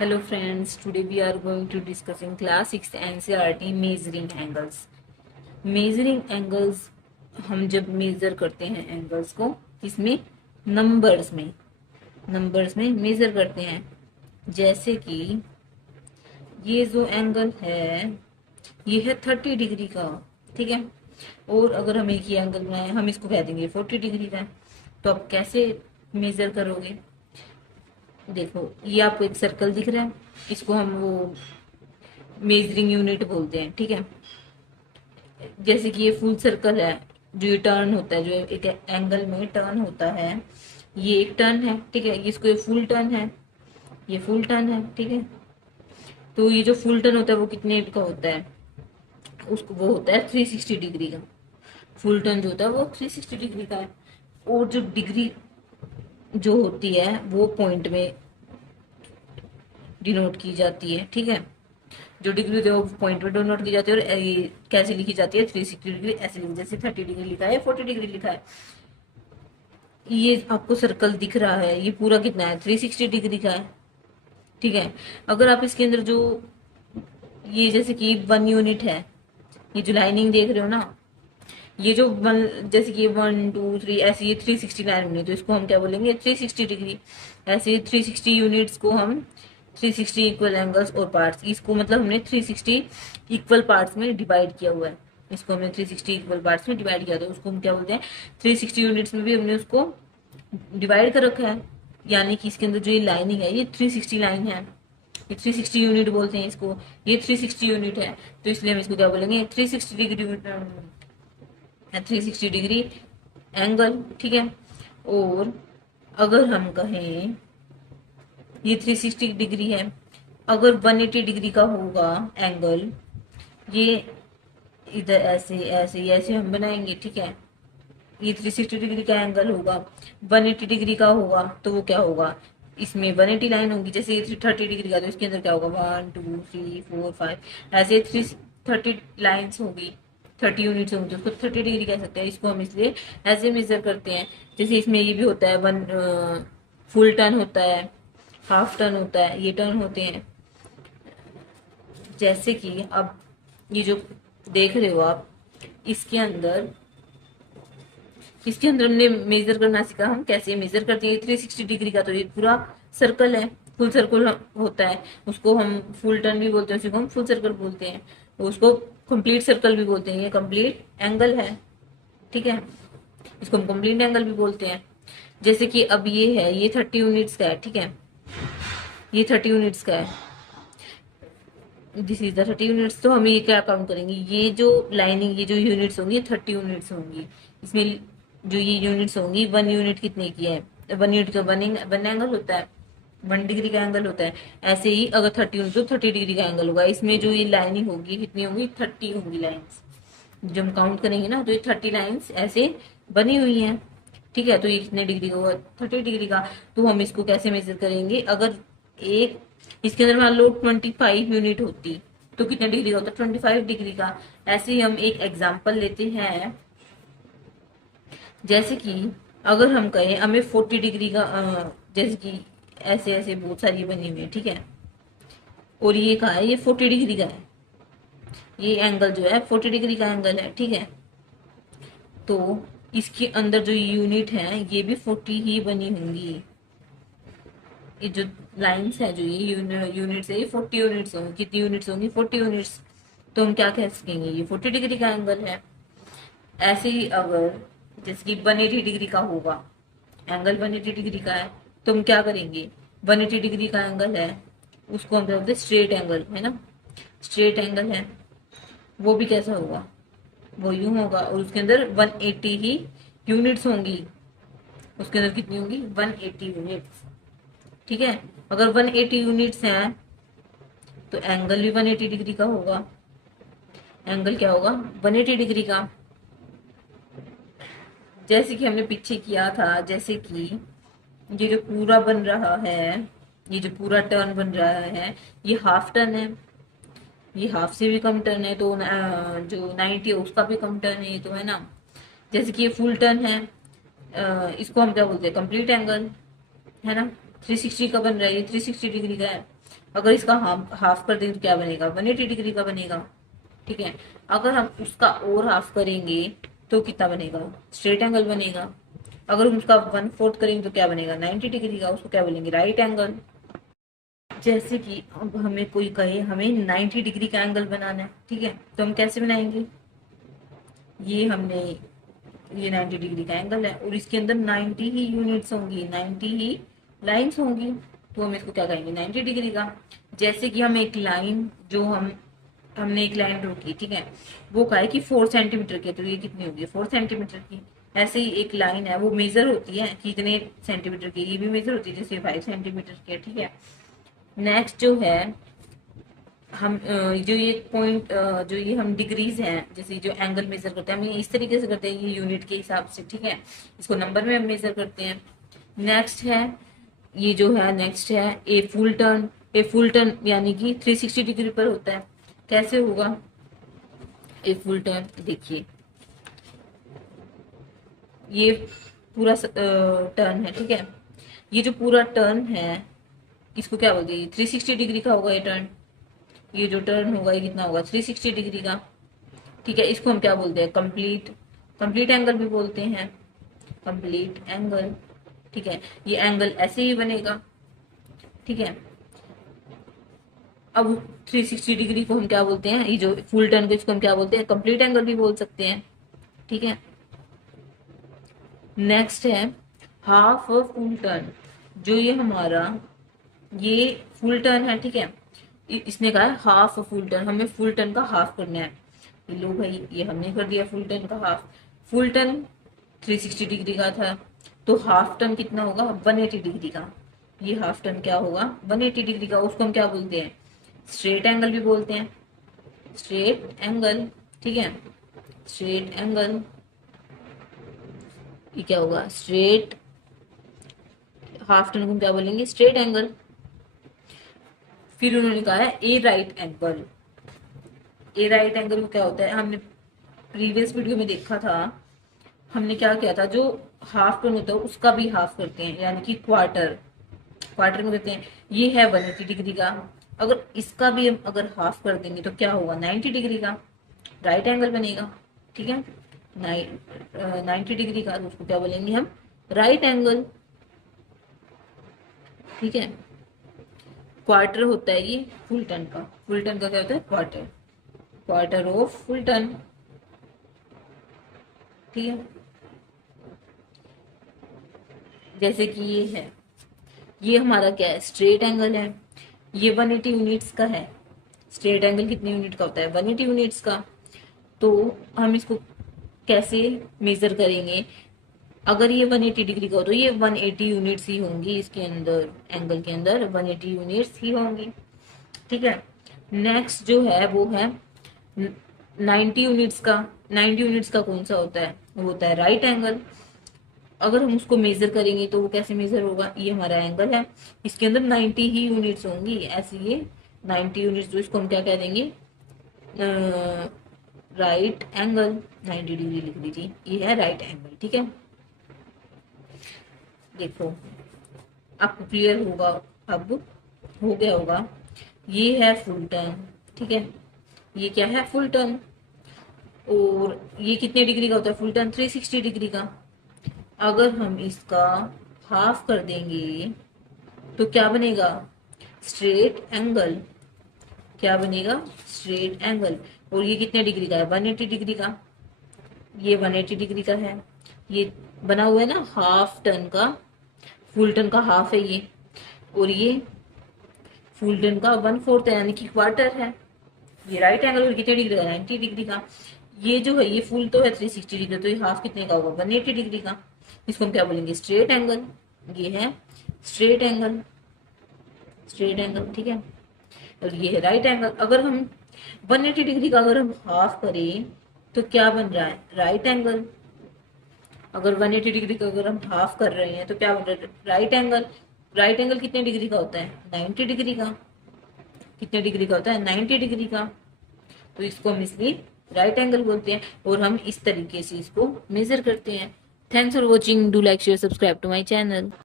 Hello friends, today we are going to discuss in class 6 NCERT measuring angles. Measuring angles हम जब major करते हैं angles को इसमें नंबर्स में मेजर करते हैं। जैसे कि ये जो एंगल है ये है 30 डिग्री का, ठीक है। और अगर हम एक ही एंगल बनाए हम इसको कह देंगे 40 डिग्री का। तो आप कैसे मेजर करोगे? देखो ये आपको एक सर्कल दिख रहा है, इसको हम वो मेजरिंग यूनिट बोलते हैं, ठीक है। जैसे कि ये फुल सर्कल है, जो ये टर्न होता है, जो एक एंगल में टर्न होता है, ये एक टर्न है, ठीक है। इसको ये फुल टर्न है, ये फुल टर्न है, ठीक है। तो ये जो फुल टर्न होता है वो कितने का होता है? उसको वो होता है 360 डिग्री का। फुल टर्न जो होता है वो 360 डिग्री का है। और जो डिग्री जो होती है वो पॉइंट में डिनोट की जाती है, ठीक है। जो डिग्री होती है वो पॉइंट में डिनोट की जाती है। और ये कैसे लिखी जाती है? 360 डिग्री ऐसे लिखी, जैसे 30 डिग्री लिखा है, 40 डिग्री लिखा है। ये आपको सर्कल दिख रहा है, ये पूरा कितना है? 360 डिग्री का है, ठीक है। अगर आप इसके अंदर जो ये जैसे कि 1 यूनिट है, ये जो लाइनिंग देख रहे हो ना, ये जो वन, जैसे कि 1 2 3 ऐसे ये 360 लाइन बनी, तो इसको हम क्या बोलेंगे? 360 डिग्री। ऐसे 360 यूनिट्स को हम 360 इक्वल एंगल्स और पार्ट्स, इसको मतलब हमने 360 इक्वल पार्ट्स में डिवाइड किया हुआ है। इसको हमने 360 इक्वल पार्ट्स में डिवाइड किया, तो उसको हम क्या बोलते हैं? 360 यूनिट्स में भी हमने उसको डिवाइड कर रखा है। यानी कि इसके अंदर जो ये लाइनिंग है ये 360 लाइन है, ये 360 यूनिट बोलते हैं इसको। ये 360 यूनिट है, तो इसलिए हम इसको क्या बोलेंगे? 360 डिग्री, 360 डिग्री एंगल, ठीक है। और अगर हम कहें ये 360 डिग्री है, अगर 180 डिग्री का होगा एंगल, ये इधर ऐसे ऐसे ऐसे हम बनाएंगे, ठीक है। ये 360 डिग्री का एंगल होगा, 180 डिग्री का होगा, तो वो क्या होगा? इसमें 180 लाइन होगी। जैसे ये 30 डिग्री का, तो इसके अंदर क्या होगा? 1 2 3 4 5 ऐसे 330 लाइन्स होगी, 30 यूनिट्स होंगी, तो उसको 30 डिग्री कह सकते हैं। इसको हम इसलिए ऐसे मेजर करते हैं। जैसे इसमें ये भी होता है, वन फुल टर्न होता है, हाफ टर्न होता है, ये टर्न होते हैं। जैसे कि अब ये जो देख रहे हो आप, इसके अंदर इसके अंदर हमने मेजर करना सीखा, हम कैसे मेजर करते हैं 360 डिग्री का। तो ये पूरा सर्कल है, फुल सर्कल होता है, उसको हम फुल टर्न भी बोलते हैं, उसी को हम फुल सर्कल बोलते हैं। उसको कंप्लीट सर्कल भी बोलते हैं, ये कंप्लीट एंगल है, ठीक है। इसको हम कंप्लीट एंगल भी बोलते हैं। जैसे कि अब ये है, ये 30 यूनिट्स का है, ठीक है। ये 30 यूनिट्स का है, दिस इज द 30 यूनिट्स। तो हम ये क्या काउंट करेंगे? ये जो लाइनिंग, ये जो यूनिट्स होंगी, ये 30 यूनिट्स होंगी। इसमें जो ये यूनिट्स होंगी, 1 यूनिट कितने की है? 1 यूनिट का वन एंगल होता है, 1 डिग्री का एंगल होता है। ऐसे ही अगर 30 यूनिट, तो 30 डिग्री का एंगल होगा। इसमें जो ये लाइनिंग होगी कितनी होंगी? 30 होंगी लाइन्स। जब हम काउंट करेंगे ना, तो ये 30 लाइन्स ऐसे बनी हुई हैं, ठीक है। तो ये कितने डिग्री का होगा? 30 डिग्री का। तो हम इसको कैसे मेजर करेंगे? अगर एक इसके अंदर मान लो 25 यूनिट होती, तो कितने डिग्री का होता? 25 डिग्री का। ऐसे ही हम एक एग्जाम्पल लेते हैं। जैसे कि अगर हम कहें हमें 40 डिग्री का, जैसे कि ऐसे ऐसे बहुत सारी बनी हुई है, ठीक है। और ये कहा है, ये 40 डिग्री का है, ये एंगल जो है 40 डिग्री का एंगल है, ठीक है। तो इसके अंदर जो यूनिट है ये भी 40 ही बनी होंगी। ये जो लाइन्स है, जो ये यूनिट्स है, ये 40 यूनिट्स होंगी। कितनी यूनिट्स होंगी? 40 यूनिट्स। तो हम क्या कह सकेंगे? ये 40 डिग्री का एंगल है। ऐसे ही अगर जैसे कि 180 डिग्री का होगा, एंगल 180 डिग्री का है, तो हम क्या करेंगे? 180 डिग्री का एंगल है, उसको हम बोलते हैं स्ट्रेट एंगल, है ना। स्ट्रेट एंगल है, वो भी कैसा होगा? वो यूं होगा, और उसके अंदर 180 ही यूनिट्स होंगी। उसके अंदर कितनी होंगी? 180 यूनिट्स, ठीक है। अगर 180 यूनिट्स हैं तो एंगल भी 180 डिग्री का होगा। एंगल क्या होगा? 180 डिग्री का। जैसे कि हमने पीछे किया था, जैसे कि ये जो पूरा बन रहा है, ये जो पूरा टर्न बन रहा है, ये हाफ टर्न है, ये हाफ से भी कम टर्न है, तो जो 90 है उसका भी कम टर्न है, ये तो है ना। जैसे कि ये फुल टर्न है, इसको हम क्या बोलते हैं? कंप्लीट एंगल, है ना। 360 का बन रहा है, ये 360 डिग्री का है। अगर इसका हाफ कर दें तो क्या बनेगा, 180 डिग्री का बनेगा। ठीक है, अगर हम उसका और हाफ करेंगे तो कितना बनेगा, स्ट्रेट एंगल बनेगा। अगर हम उसका 1/4 करेंगे तो क्या बनेगा, 90 डिग्री का, उसको क्या बोलेंगे, राइट एंगल। जैसे कि अब हमें कोई कहे हमें 90 डिग्री का एंगल बनाना है, ठीक है, तो हम कैसे बनाएंगे, ये हमने ये 90 डिग्री का एंगल है और इसके अंदर 90 ही यूनिट्स होंगी, 90 ही लाइंस होंगी, तो हम इसको क्या कहेंगे, 90 डिग्री का। जैसे कि हम एक लाइन जो हमने एक लाइन ड्रॉ की, ठीक है, वो का है कि 4 सेंटीमीटर की, तो ये कितनी होगी, 4 सेंटीमीटर की। ऐसे ही एक लाइन है वो मेजर होती है कितने सेंटीमीटर की, ये भी मेजर होती है, जैसे 5 सेंटीमीटर की है, ठीक है। नेक्स्ट जो है हम जो ये पॉइंट जो ये हम डिग्रीज हैं, जैसे जो एंगल मेजर करते हैं हम ये इस तरीके से करते हैं, ये यूनिट के हिसाब से, ठीक है, इसको नंबर में हम मेजर करते हैं। नेक्स्ट है ये जो है, नेक्स्ट है a full turn. A full turn यानी कि 360 डिग्री पर होता है। कैसे होगा ए फुल टर्न, देखिए ये पूरा टर्न है, ठीक है, ये जो पूरा टर्न है इसको क्या बोलते हैं, 360 डिग्री का होगा ये टर्न। ये जो टर्न होगा ये कितना होगा, 360 डिग्री का, ठीक है। इसको हम क्या बोलते हैं, कंप्लीट, कंप्लीट एंगल भी बोलते हैं, कंप्लीट एंगल, ठीक है। ये एंगल ऐसे ही बनेगा, ठीक है। अब 360 डिग्री को हम क्या बोलते हैं, ये जो फुल टर्न को इसको हम क्या बोलते हैं, कंप्लीट एंगल भी बोल सकते हैं, ठीक है। नेक्स्ट है हाफ फुल टर्न। जो ये हमारा ये फुल टर्न है, ठीक है, इसने कहा है हाफ फुल टर्न, हमें फुल टर्न का हाफ करना है। लो भाई ये हमने कर दिया फुल टर्न का हाफ। फुल टर्न 360 डिग्री का था, तो हाफ टर्न कितना होगा, 180 डिग्री का। ये हाफ टर्न क्या होगा, 180 डिग्री का। उसको हम क्या बोलते हैं, स्ट्रेट एंगल भी बोलते हैं, स्ट्रेट एंगल, ठीक है, स्ट्रेट एंगल। ये क्या होगा, स्ट्रेट, हाफ टर्न को हम क्या बोलेंगे, स्ट्रेट एंगल। फिर उन्होंने कहा है ए राइट एंगल। ए राइट एंगल क्या होता है, हमने प्रीवियस वीडियो में देखा था, हमने क्या किया था, जो हाफ टर्न होता है उसका भी हाफ करते हैं, यानी कि क्वार्टर, क्वार्टर में करते हैं। ये है 180 डिग्री का, अगर इसका भी हम अगर हाफ कर देंगे तो क्या होगा, 90 डिग्री का राइट एंगल बनेगा, ठीक है। 90 डिग्री का, तो उसको क्या बोलेंगे हम, राइट एंगल, ठीक है। क्वार्टर होता है ये फुल टर्न का, फुल टर्न का क्या होता है, quarter, quarter of full turn, ठीक है। जैसे कि ये है, ये हमारा क्या है, स्ट्रेट एंगल है, ये 180 यूनिट्स का है। स्ट्रेट एंगल कितने यूनिट का होता है, 180 यूनिट्स का। तो हम इसको कैसे मेजर करेंगे, अगर ये 180 डिग्री का हो तो ये 180 यूनिट्स ही होंगी, इसके अंदर एंगल के अंदर 180 यूनिट्स ही होंगी, ठीक है। नेक्स्ट जो है वो है 90 यूनिट्स का। 90 यूनिट्स का कौन सा होता है, वो होता है राइट एंगल। अगर हम उसको मेजर करेंगे तो वो कैसे मेजर होगा, ये हमारा एंगल है, इसके अंदर 90 ही यूनिट्स होंगी, ऐसे ये 90 यूनिट्स, जो इसको हम क्या कह देंगे, राइट एंगल। 90 डिग्री लिख लीजिए, ये है राइट एंगल, ठीक है। देखो आपको क्लियर होगा, अब हो गया होगा। ये है फुल टर्न, ठीक है, ये क्या है, फुल टर्न। और ये कितने डिग्री का होता है फुल टर्न, 360 डिग्री का। अगर हम इसका हाफ कर देंगे तो क्या बनेगा, स्ट्रेट एंगल, क्या बनेगा, स्ट्रेट एंगल। और ये कितने डिग्री का है, 180 डिग्री का, ये 180 डिग्री का है। ये बना हुआ है ना हाफ टर्न का, फुल टर्न का हाफ है ये, और ये फुल टर्न का 1/4 है, यानी कि क्वार्टर है। ये राइट एंगल और कितने डिग्री का, 90 डिग्री का। ये जो है ये फुल तो है 360 डिग्री, तो ये हाफ कितने का होगा, 180 डिग्री का। इसको हम क्या बोलेंगे, स्ट्रेट एंगल। ये है स्ट्रेट एंगल, स्ट्रेट एंगल, ठीक है। और ये है राइट एंगल। अगर हम 180 डिग्री का अगर हम हाफ करें तो क्या बन रहा है, राइट एंगल। अगर 180 डिग्री का अगर हम हाफ कर रहे हैं तो क्या बन रहा है, राइट एंगल। राइट एंगल कितने डिग्री का होता है, 90 डिग्री का। कितने डिग्री का होता है, 90 डिग्री का। तो इसको हम इसलिए राइट एंगल बोलते हैं, और हम इस तरीके से इसको मेजर करते हैं। Thanks for watching, do like share subscribe to my channel.